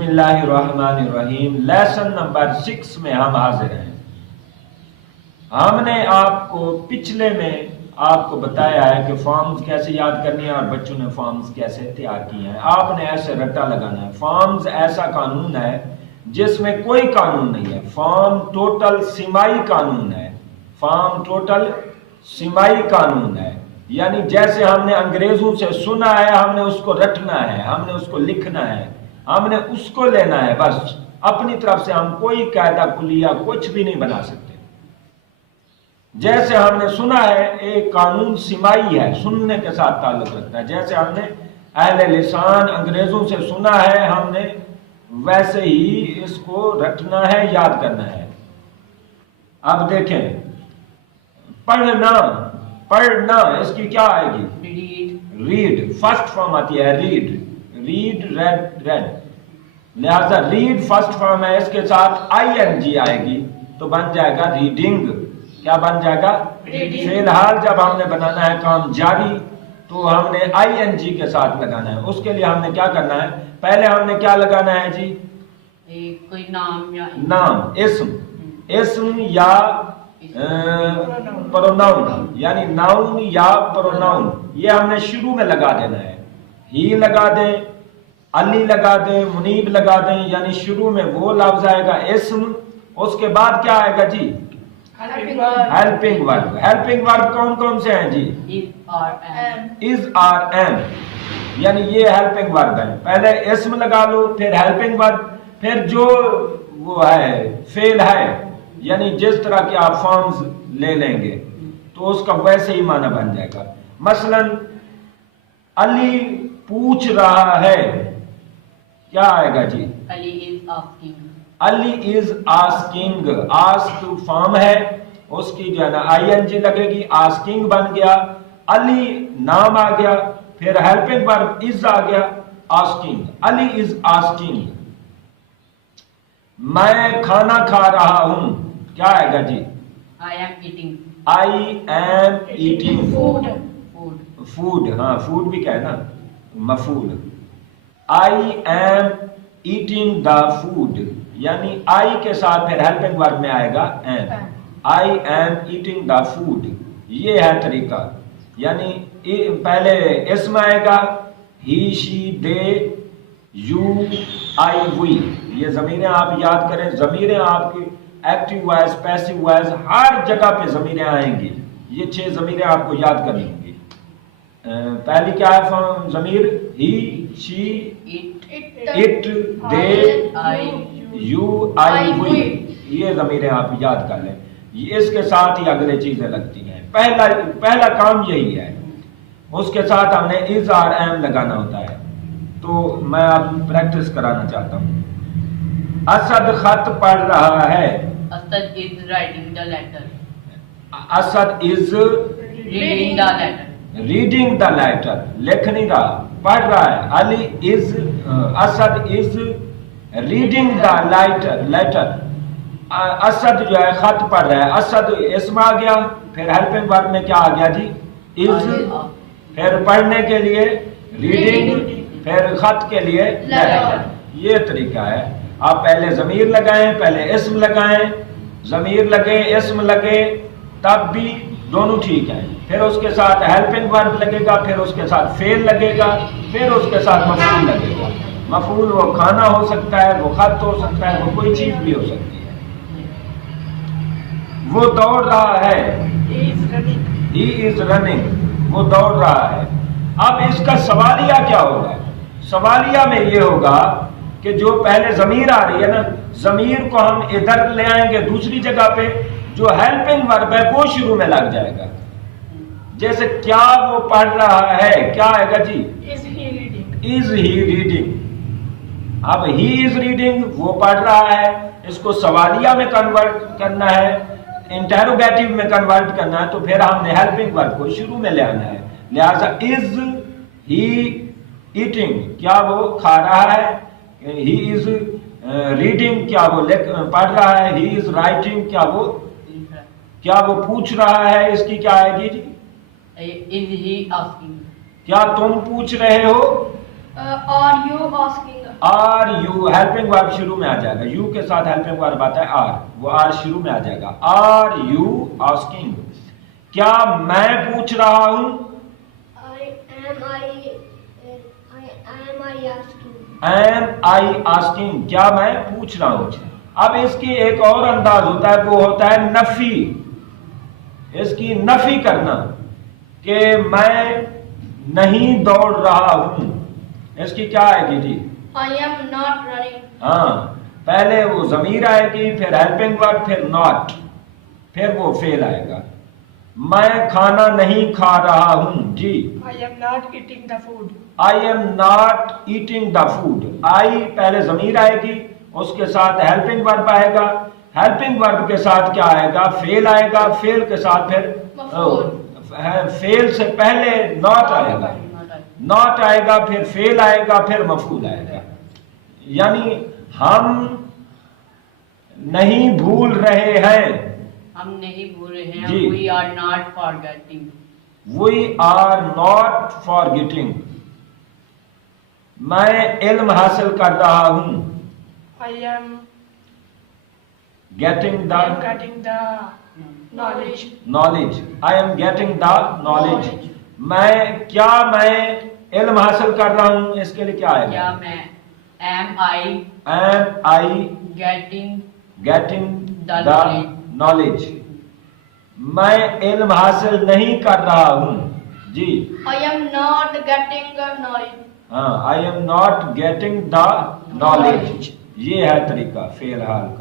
بسم اللہ الرحمن الرحیم. لیسن نمبر 6 میں ہم حاضر ہیں. ہم نے آپ کو پچھلے میں آپ کو بتایا ہے کہ فارمز کیسے یاد کرنی ہے اور بچوں نے فارمز کیسے تیار کی ہیں. آپ نے ایسے رٹا لگانا ہے. فارمز ایسا قانون ہے جس میں کوئی قانون نہیں ہے. فارم ٹوٹل سیمائی قانون ہے. فارم ٹوٹل سیمائی قانون ہے. یعنی جیسے ہم نے انگریزوں سے سنا ہے ہم نے اس کو رٹنا ہے, ہم نے اس کو لکھنا ہے, ہم نے اس کو لینا ہے. بس اپنی طرف سے ہم کوئی قاعدہ کلیہ کچھ بھی نہیں بنا سکتے. جیسے ہم نے سنا ہے ایک قانون سمائی ہے, سننے کے ساتھ تعلق رکھتا ہے. جیسے ہم نے اہل لسان انگریزوں سے سنا ہے ہم نے ویسے ہی اس کو رٹنا ہے, یاد کرنا ہے. اب دیکھیں پڑھنا, پڑھنا اس کی کیا آئے گی؟ ریڈ. فرسٹ فارم آتی ہے ریڈ. Read, read, read. لہذا ریڈ فرسٹ فارم ہے, اس کے ساتھ آئی این جی آئے گی تو بن جائے گا ریڈنگ. کیا بن جائے گا؟ فی الحال جب ہم نے بنانا ہے کام جاری تو ہم نے آئی این جی کے ساتھ لگانا ہے. اس کے لیے ہم نے کیا کرنا ہے؟ پہلے ہم نے کیا لگانا ہے جی؟ کوئی نام یا نام, اسم. اسم یا پروناؤن, یعنی ناؤن یا پروناؤن. یہ ہم نے شروع میں لگا دینا ہے. ہی لگا دیں, علی لگا دیں, منیب لگا دیں, یعنی شروع میں وہ لفظ آئے گا اسم. اس کے بعد کیا آئے گا جی؟ ہیلپنگ ورب. ہیلپنگ ورب کون کون سے ہیں جی؟ از آر ایم, یعنی یہ ہیلپنگ ورب ہے. پہلے اسم لگا لو, پھر ہیلپنگ ورب, پھر جو وہ ہے فعل ہے, یعنی جس طرح کے آپ فارمز لے لیں گے تو اس کا ویسے ہی معنی بن جائے گا. مثلا علی پوچھ رہا ہے, کیا آئے گا جی؟ Ali is asking. Ali is asking. Ask form ہے, اس کی جو ہے نا آئی این جی لگے گی, آسکنگ بن گیا. علی نام آ گیا, پھر ہیلپنگ ورب از آ گیا, آسکنگ. Ali is asking. میں کھانا کھا رہا ہوں, کیا آئے گا جی؟ I am eating. I am eating food. Food. ہاں فوڈ بھی کیا ہے نا مفعول. I am eating the food, یعنی آئی کے ساتھ پھر ہیلپنگ ورب میں آئے گا am. I am eating the food. یہ ہے طریقہ. یعنی پہلے اسم آئے گا, ہی, شی, دے, یو, آئی, وی. یہ ضمیریں آپ یاد کریں. ضمیریں آپ کی ایکٹیو وائز, پیسیو وائز, ہر جگہ پہ ضمیریں آئیں گی. یہ 6 ضمیریں آپ کو یاد کرنی ہوں گی. پہلی کیا ہے ضمیر؟ ہی, شی, اٹ, دے, یو, آئی, وی. یہ ضمیریں آپ یاد کر لیں. اس کے ساتھ ہی اگلے چیزیں لگتی ہیں. پہلا کام یہی ہے. اس کے ساتھ ہم نے از آر ایم لگانا ہوتا ہے. تو میں آپ پریکٹس کرانا چاہتا ہوں. اسد خط پڑھ رہا ہے. Asad is writing the letter. Asad is reading the letter. Reading the letter, لکھ نہیں رہا, پڑھ رہا ہے. Ali is, Asad is reading the letter. Asad جو ہے خط پڑھ رہا ہے. اسد اسم آ گیا, پھر ہیلپنگ ورب میں کیا آ گیا جی؟ از. پھر پڑھنے کے لیے ریڈنگ, پھر خط کے لیے لیٹر. یہ طریقہ ہے. آپ پہلے ضمیر لگائیں, پہلے اسم لگائیں, ضمیر لگے, اسم لگے, تب بھی دونوں ٹھیک ہیں. پھر اس کے ساتھ ہیلپنگ ورب لگے گا, پھر اس کے ساتھ فعل لگے گا, پھر اس کے ساتھ مفعول لگے گا. مفعول وہ کھانا ہو سکتا ہے, وہ خط ہو سکتا ہے, وہ کوئی چیز بھی ہو سکتی ہے. وہ دوڑ رہا ہے. ہی از رننگ. وہ دوڑ رہا ہے. اب اس کا سوالیہ کیا ہوگا؟ سوالیہ میں یہ ہوگا کہ جو پہلے ضمیر آ رہی ہے نا, ضمیر کو ہم ادھر لے آئیں گے دوسری جگہ پہ, جو ہیلپنگ ورب ہے وہ شروع میں لگ جائے گا. جیسے کیا وہ پڑھ رہا ہے, کیا آئے گا جی؟ از ہی ریڈنگ. اب ہی از ریڈنگ, وہ پڑھ رہا ہے. اس کو سوالیہ میں کنورٹ کرنا ہے, انٹروگیٹو میں کنورٹ کرنا ہے, تو پھر ہم نے ہیلپنگ ورب کو شروع میں لے آنا ہے. لہذا از ہی ایٹنگ, کیا وہ کھا رہا ہے؟ ہی از ریڈنگ, کیا وہ پڑھ رہا ہے؟ ہی از رائٹنگ, کیا وہ پوچھ رہا ہے؟ اس کی کیا آئے گی جی؟ Is he asking? کیا تم پوچھ رہے ہو؟ Are you asking? Are you helping verb شروع میں آ جائے گا. یو کے ساتھ ہیلپنگ ورب آتا ہے آر, وہ آر شروع میں آ جائے گا. آر یو آسکنگ, کیا میں پوچھ رہا ہوں. ایم آئی آسکنگ, کیا میں پوچھ رہا ہوں. اب اس کی ایک اور انداز ہوتا ہے, وہ ہوتا ہے نفی. اس کی نفی کرنا کہ میں نہیں دوڑ رہا ہوں. اس کی کیا آئے گی جی؟ I am not running. ہاں, پہلے وہ ضمیر آئے گی, پھر ہیلپنگ ورب, پھر ناٹ, پھر وہ فعل آئے گا. میں کھانا نہیں کھا رہا ہوں جی. I am not eating the food. I am not eating the food. I پہلے ضمیر آئے گی, اس کے ساتھ ہیلپنگ ورب آئے گا, ہیلپنگ ورب کے ساتھ کیا آئے گا؟ فعل آئے گا, فعل کے ساتھ پھر فعل سے پہلے ناٹ آئے گا, ناٹ آئے گا, پھر فعل آئے گا, پھر مفعول آئے گا. یعنی ہم نہیں بھول رہے ہیں. ہم نہیں بھول رہے ہیں. جی. We are not forgetting. We are not forgetting. میں علم حاصل کر رہا ہوں. I am Getting the getting the knowledge. knowledge. I am getting the knowledge. کیا میں علم حاصل کر رہا ہوں, اس کے لیے کیا آئے کیا گا؟ میں am I getting the the knowledge. میں علم حاصل نہیں کر رہا ہوں جی. I am not getting knowledge. ہاں, I am not getting the knowledge. یہ ہے طریقہ فعل حال کا.